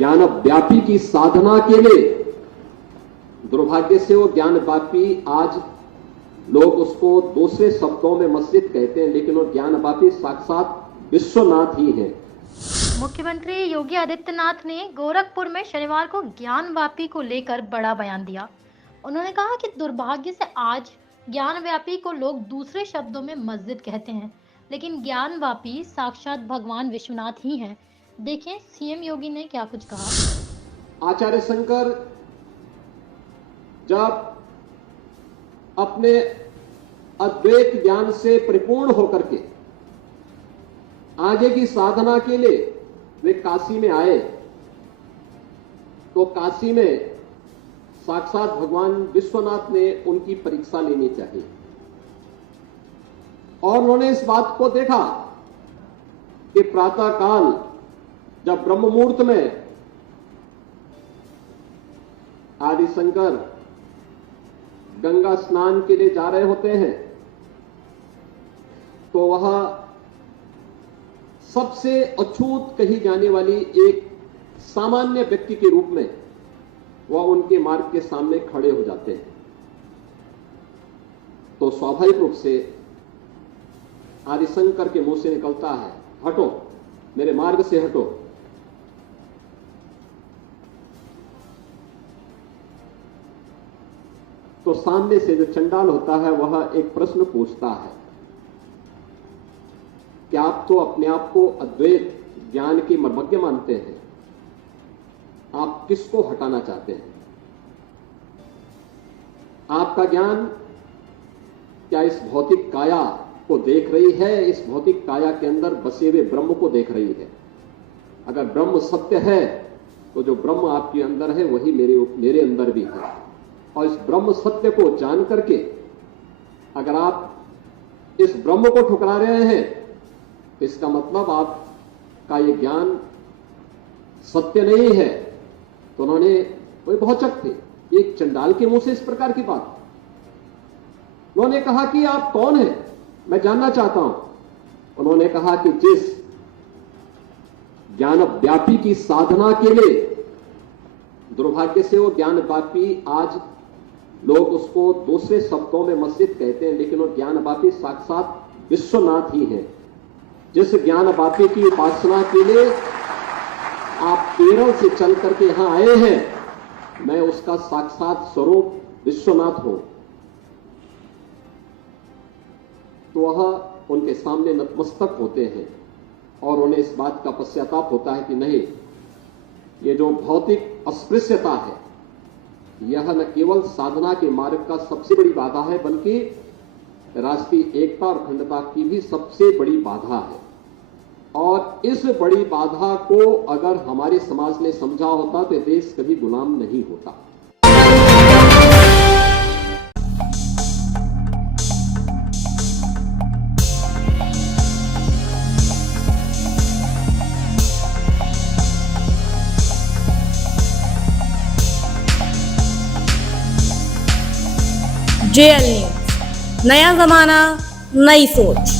ज्ञान व्यापी की साधना के लिए, दुर्भाग्य से वो ज्ञान व्यापी आज लोग उसको दूसरे शब्दों में मस्जिद कहते हैं, लेकिन वो ज्ञान व्यापी साक्षात विश्वनाथ ही है। मुख्यमंत्री योगी आदित्यनाथ ने गोरखपुर में शनिवार को ज्ञानवापी को लेकर बड़ा बयान दिया। उन्होंने कहा कि दुर्भाग्य से आज ज्ञानव्यापी को लोग दूसरे शब्दों में मस्जिद कहते हैं, लेकिन ज्ञानवापी साक्षात भगवान विश्वनाथ ही हैं। देखें सीएम योगी ने क्या कुछ कहा। आचार्य शंकर जब अपने अद्वैत ज्ञान से परिपूर्ण होकर के आगे की साधना के लिए वे काशी में आए, तो काशी में साक्षात भगवान विश्वनाथ ने उनकी परीक्षा लेनी चाहिए और उन्होंने इस बात को देखा कि प्रातः काल जब ब्रह्म मुहूर्त में आदि शंकर गंगा स्नान के लिए जा रहे होते हैं, तो वह सबसे अछूत कही जाने वाली एक सामान्य व्यक्ति के रूप में वह उनके मार्ग के सामने खड़े हो जाते हैं। तो स्वाभाविक रूप से आदिशंकर के मुंह से निकलता है, हटो, मेरे मार्ग से हटो। तो सामने से जो चंडाल होता है वह एक प्रश्न पूछता है कि आप तो अपने आप को अद्वैत ज्ञान के मर्मज्ञ मानते हैं, आप किसको हटाना चाहते हैं? आपका ज्ञान क्या इस भौतिक काया को देख रही है, इस भौतिक काया के अंदर बसे हुए ब्रह्म को देख रही है? अगर ब्रह्म सत्य है तो जो ब्रह्म आपके अंदर है वही मेरे अंदर भी है, और इस ब्रह्म सत्य को जान करके अगर आप इस ब्रह्म को ठुकरा रहे हैं, इसका मतलब आपका ये ज्ञान सत्य नहीं है। तो उन्होंने, वे भौचक थे, एक चंडाल के मुंह से इस प्रकार की बात। उन्होंने कहा कि आप कौन हैं, मैं जानना चाहता हूं। उन्होंने कहा कि जिस ज्ञान व्यापी की साधना के लिए, दुर्भाग्य से वो ज्ञान व्यापी आज लोग उसको दूसरे शब्दों में मस्जिद कहते हैं, लेकिन वो ज्ञान व्यापी साक्षात विश्वनाथ ही है। जिस ज्ञान व्यापी की उपासना के लिए आप केरल से चल करके यहां आए हैं, मैं उसका साक्षात स्वरूप विश्वनाथ हूं। तो वह उनके सामने नतमस्तक होते हैं और उन्हें इस बात का पश्चाताप होता है कि नहीं, ये जो भौतिक अस्पृश्यता है यह न केवल साधना के मार्ग का सबसे बड़ी बाधा है, बल्कि राष्ट्रीय एकता और अखंडता की भी सबसे बड़ी बाधा है। और इस बड़ी बाधा को अगर हमारे समाज ने समझा होता तो देश कभी गुलाम नहीं होता। JL न्यूज़, नया जमाना, नई सोच।